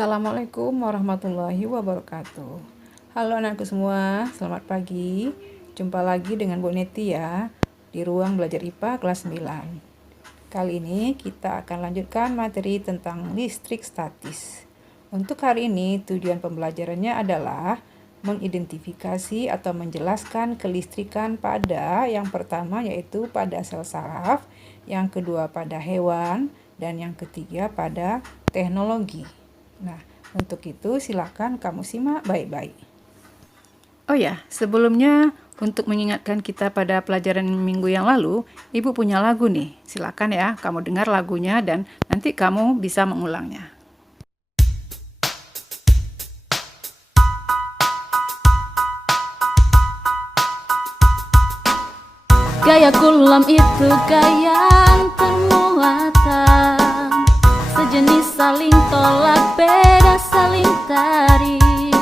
Assalamualaikum warahmatullahi wabarakatuh. Halo anakku semua, selamat pagi. Jumpa lagi dengan Bu Neti ya, di ruang belajar IPA kelas 9. Kali ini kita akan lanjutkan materi tentang listrik statis. Untuk hari ini tujuan pembelajarannya adalah mengidentifikasi atau menjelaskan kelistrikan pada yang pertama yaitu pada sel saraf, yang kedua pada hewan, dan yang ketiga pada teknologi. Nah, untuk itu silakan kamu simak baik-baik. Oh ya, sebelumnya untuk mengingatkan kita pada pelajaran minggu yang lalu, Ibu punya lagu nih. Silakan ya, kamu dengar lagunya dan nanti kamu bisa mengulangnya. Gaya kulam itu gaya termuatan, sejenis saling tolak, beda saling tarik.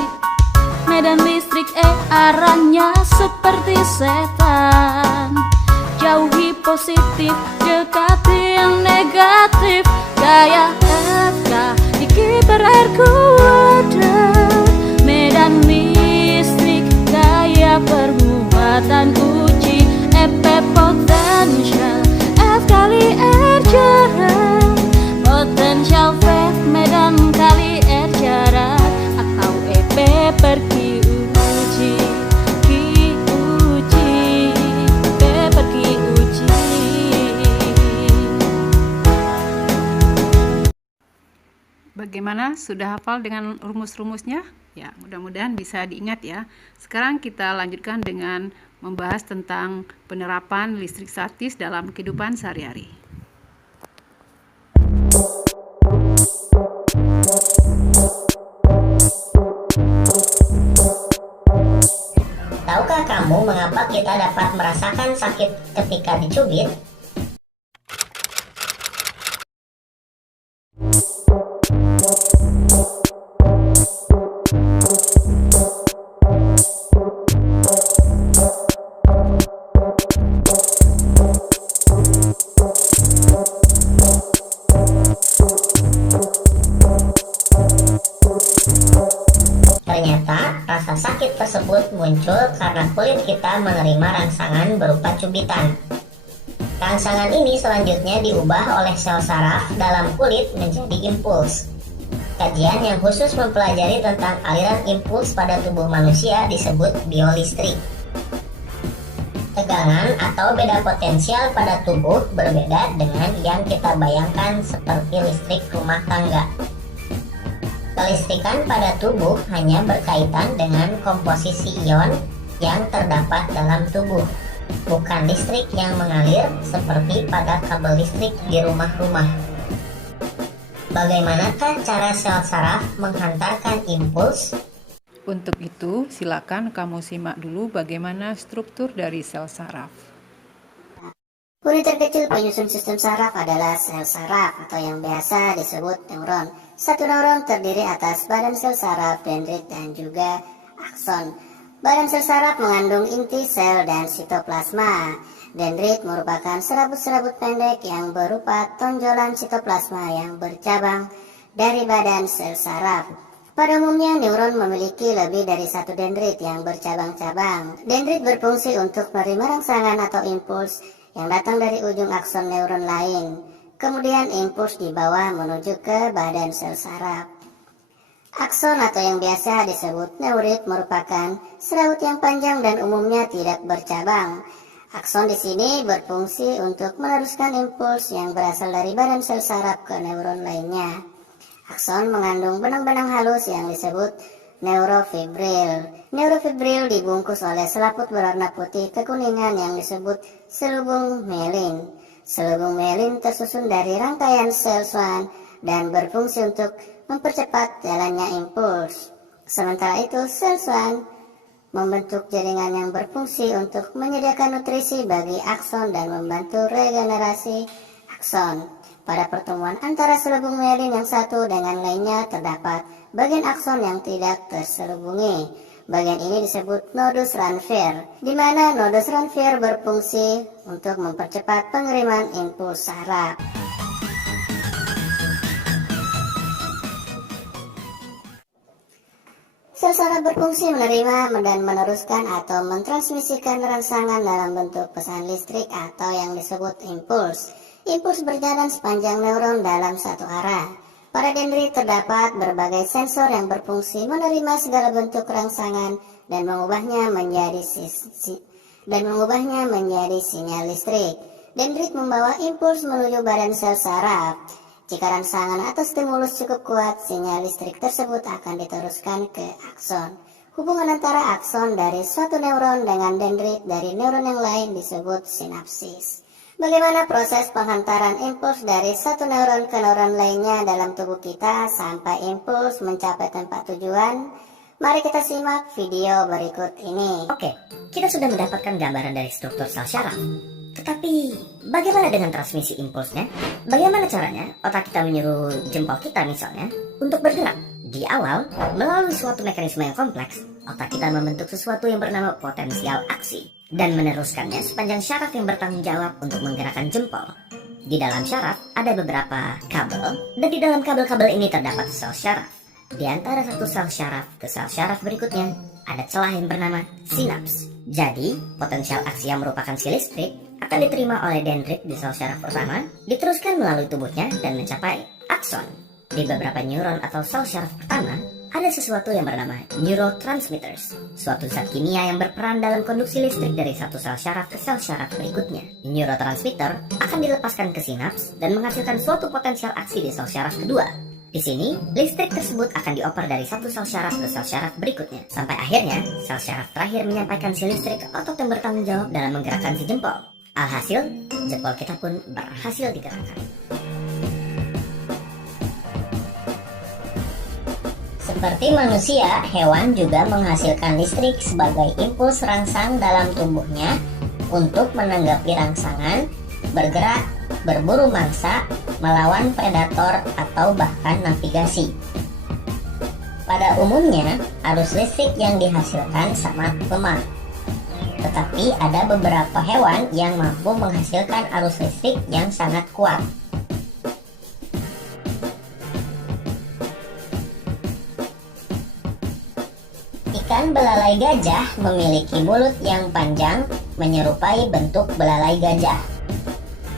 Medan listrik arahnya seperti setan, jauhi positif, dekati yang negatif. Gaya FK di kiper air kuadrat. Medan listrik gaya permuatan uji, EP potensial, F kali R jarak, potensial V medan kali R jarak, atau EP per Q uji, Q uji, P per Q uji. Bagaimana? Sudah hafal dengan rumus-rumusnya? Ya, mudah-mudahan bisa diingat ya. Sekarang kita lanjutkan dengan membahas tentang penerapan listrik statis dalam kehidupan sehari-hari. Tahukah kamu mengapa kita dapat merasakan sakit ketika dicubit? Ternyata rasa sakit tersebut muncul karena kulit kita menerima rangsangan berupa cubitan. Rangsangan ini selanjutnya diubah oleh sel saraf dalam kulit menjadi impuls. Kajian yang khusus mempelajari tentang aliran impuls pada tubuh manusia disebut biolistrik. Tegangan atau beda potensial pada tubuh berbeda dengan yang kita bayangkan seperti listrik rumah tangga. Kelistrikan pada tubuh hanya berkaitan dengan komposisi ion yang terdapat dalam tubuh, bukan listrik yang mengalir seperti pada kabel listrik di rumah-rumah. Bagaimanakah cara sel saraf menghantarkan impuls? Untuk itu, silakan kamu simak dulu bagaimana struktur dari sel saraf. Unit terkecil penyusun sistem saraf adalah sel saraf atau yang biasa disebut neuron. Satu neuron terdiri atas badan sel saraf, dendrit, dan juga akson. Badan sel saraf mengandung inti sel dan sitoplasma. Dendrit merupakan serabut-serabut pendek yang berupa tonjolan sitoplasma yang bercabang dari badan sel saraf. Pada umumnya, neuron memiliki lebih dari satu dendrit yang bercabang-cabang. Dendrit berfungsi untuk menerima rangsangan atau impuls yang datang dari ujung akson neuron lain. Kemudian impuls dibawa menuju ke badan sel saraf. Akson atau yang biasa disebut neurit merupakan serabut yang panjang dan umumnya tidak bercabang. Akson di sini berfungsi untuk meneruskan impuls yang berasal dari badan sel saraf ke neuron lainnya. Akson mengandung benang-benang halus yang disebut neurofibril. Neurofibril dibungkus oleh selaput berwarna putih kekuningan yang disebut selubung myelin. Selubung myelin tersusun dari rangkaian sel Schwann dan berfungsi untuk mempercepat jalannya impuls. Sementara itu, sel Schwann membentuk jaringan yang berfungsi untuk menyediakan nutrisi bagi akson dan membantu regenerasi akson. Pada pertemuan antara selubung myelin yang satu dengan lainnya terdapat bagian akson yang tidak terselubungi. Bagian ini disebut nodus Ranvier, di mana nodus Ranvier berfungsi untuk mempercepat pengiriman impuls. 1. saraf. Sel saraf berfungsi menerima dan meneruskan atau mentransmisikan rangsangan dalam bentuk pesan listrik atau yang disebut impuls. Impuls berjalan sepanjang neuron dalam satu arah. Pada dendrit terdapat berbagai sensor yang berfungsi menerima segala bentuk rangsangan dan mengubahnya menjadi sinyal listrik. Dendrit membawa impuls menuju badan sel saraf. Jika rangsangan atau stimulus cukup kuat, sinyal listrik tersebut akan diteruskan ke akson. Hubungan antara akson dari suatu neuron dengan dendrit dari neuron yang lain disebut sinapsis. Bagaimana proses penghantaran impuls dari satu neuron ke neuron lainnya dalam tubuh kita sampai impuls mencapai tempat tujuan? Mari kita simak video berikut ini. Oke, kita sudah mendapatkan gambaran dari struktur sel syaraf. Tetapi, bagaimana dengan transmisi impulsnya? Bagaimana caranya otak kita menyuruh jempol kita misalnya untuk bergerak? Di awal, melalui suatu mekanisme yang kompleks, otak kita membentuk sesuatu yang bernama potensial aksi dan meneruskannya sepanjang syaraf yang bertanggung jawab untuk menggerakkan jempol. Di dalam syaraf ada beberapa kabel, dan di dalam kabel-kabel ini terdapat sel syaraf. Di antara satu sel syaraf ke sel syaraf berikutnya, ada celah yang bernama sinaps. Jadi, potensial aksi yang merupakan si listrik akan diterima oleh dendrit di sel syaraf pertama, diteruskan melalui tubuhnya dan mencapai akson. Di beberapa neuron atau sel syaraf pertama, ada sesuatu yang bernama neurotransmitters, suatu zat kimia yang berperan dalam konduksi listrik dari satu sel syaraf ke sel syaraf berikutnya. Neurotransmitter akan dilepaskan ke sinaps dan menghasilkan suatu potensial aksi di sel syaraf kedua. Di sini, listrik tersebut akan dioper dari satu sel syaraf ke sel syaraf berikutnya, sampai akhirnya sel syaraf terakhir menyampaikan si listrik ke otot yang bertanggung jawab dalam menggerakkan si jempol. Alhasil, jempol kita pun berhasil digerakkan. Seperti manusia, hewan juga menghasilkan listrik sebagai impuls rangsang dalam tubuhnya untuk menanggapi rangsangan, bergerak, berburu mangsa, melawan predator, atau bahkan navigasi. Pada umumnya, arus listrik yang dihasilkan sangat lemah. Tetapi ada beberapa hewan yang mampu menghasilkan arus listrik yang sangat kuat. Ikan belalai gajah memiliki mulut yang panjang menyerupai bentuk belalai gajah.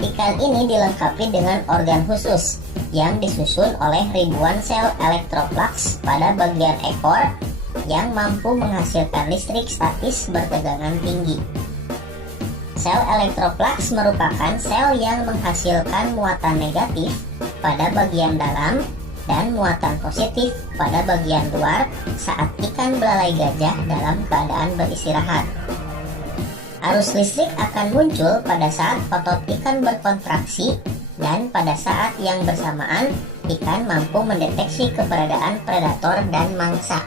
Ikan ini dilengkapi dengan organ khusus yang disusun oleh ribuan sel elektroplaks pada bagian ekor yang mampu menghasilkan listrik statis bertegangan tinggi. Sel elektroplaks merupakan sel yang menghasilkan muatan negatif pada bagian dalam dan muatan positif pada bagian luar saat ikan belalai gajah dalam keadaan beristirahat. Arus listrik akan muncul pada saat otot ikan berkontraksi dan pada saat yang bersamaan ikan mampu mendeteksi keberadaan predator dan mangsa.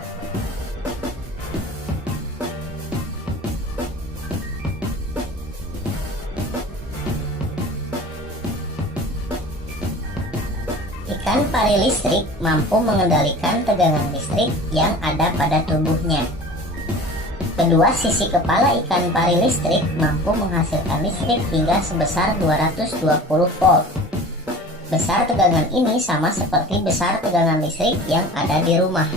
Ikan pari listrik mampu mengendalikan tegangan listrik yang ada pada tubuhnya. Kedua sisi kepala ikan pari listrik mampu menghasilkan listrik hingga sebesar 220 volt. Besar tegangan ini sama seperti besar tegangan listrik yang ada di rumah.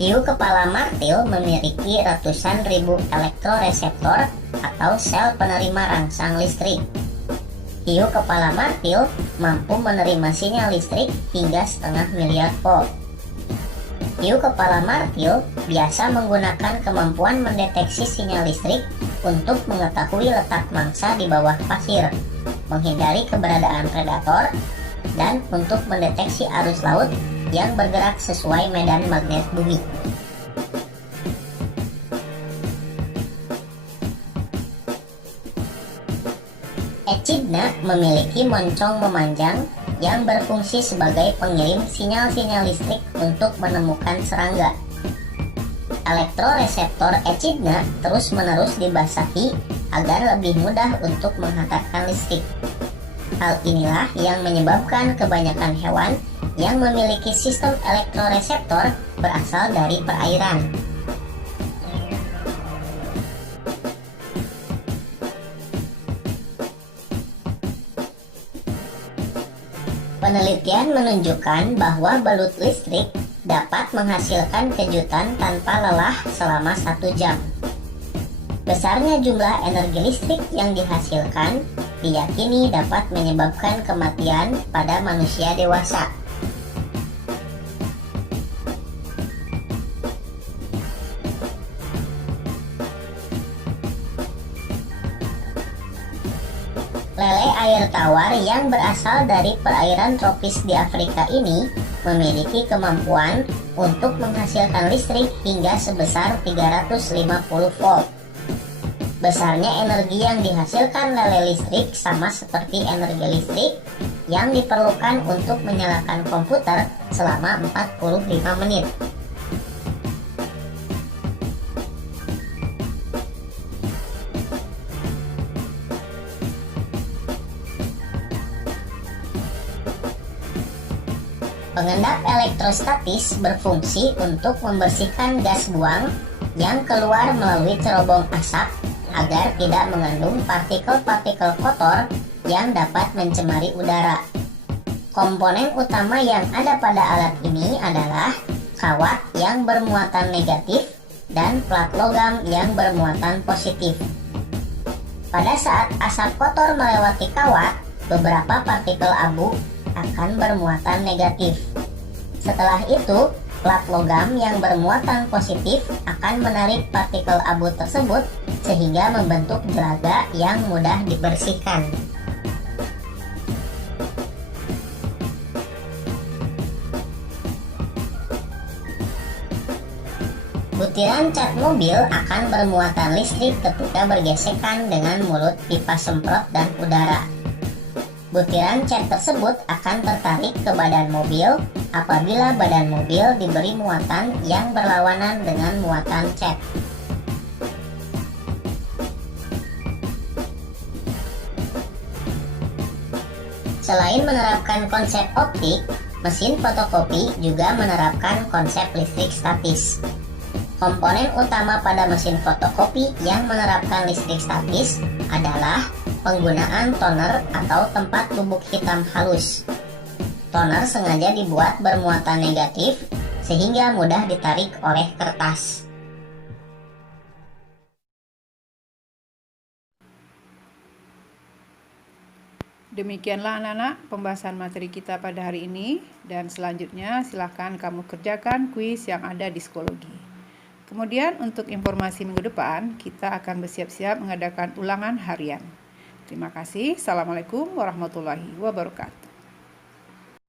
Hiu kepala martil memiliki ratusan ribu elektroreseptor atau sel penerima rangsang listrik. Hiu kepala martil mampu menerima sinyal listrik hingga 0,5 miliar volt. Hiu kepala martil biasa menggunakan kemampuan mendeteksi sinyal listrik untuk mengetahui letak mangsa di bawah pasir, menghindari keberadaan predator, dan untuk mendeteksi arus laut yang bergerak sesuai medan magnet bumi. Echidna memiliki moncong memanjang yang berfungsi sebagai pengirim sinyal-sinyal listrik untuk menemukan serangga. Elektroreseptor echidna terus-menerus dibasahi agar lebih mudah untuk menghantarkan listrik. Hal inilah yang menyebabkan kebanyakan hewan yang memiliki sistem elektroreseptor berasal dari perairan. Penelitian menunjukkan bahwa balut listrik dapat menghasilkan kejutan tanpa lelah selama 1 jam. Besarnya jumlah energi listrik yang dihasilkan diyakini dapat menyebabkan kematian pada manusia dewasa. Lele air tawar yang berasal dari perairan tropis di Afrika ini memiliki kemampuan untuk menghasilkan listrik hingga sebesar 350 volt. Besarnya energi yang dihasilkan lele listrik sama seperti energi listrik yang diperlukan untuk menyalakan komputer selama 45 menit. Pengendap elektrostatis berfungsi untuk membersihkan gas buang yang keluar melalui cerobong asap agar tidak mengandung partikel-partikel kotor yang dapat mencemari udara. Komponen utama yang ada pada alat ini adalah kawat yang bermuatan negatif dan plat logam yang bermuatan positif. Pada saat asap kotor melewati kawat, beberapa partikel abu akan bermuatan negatif. Setelah itu, plat logam yang bermuatan positif akan menarik partikel abu tersebut sehingga membentuk jelaga yang mudah dibersihkan. Butiran cat mobil akan bermuatan listrik ketika bergesekan dengan mulut pipa semprot dan udara. Butiran cat tersebut akan tertarik ke badan mobil apabila badan mobil diberi muatan yang berlawanan dengan muatan cat. Selain menerapkan konsep optik, mesin fotokopi juga menerapkan konsep listrik statis. Komponen utama pada mesin fotokopi yang menerapkan listrik statis adalah penggunaan toner atau tempat bubuk hitam halus. Toner sengaja dibuat bermuatan negatif sehingga mudah ditarik oleh kertas. Demikianlah anak-anak pembahasan materi kita pada hari ini, dan selanjutnya silahkan kamu kerjakan kuis yang ada di psikologi. Kemudian untuk informasi minggu depan kita akan bersiap-siap mengadakan ulangan harian. Terima kasih. Assalamualaikum warahmatullahi wabarakatuh.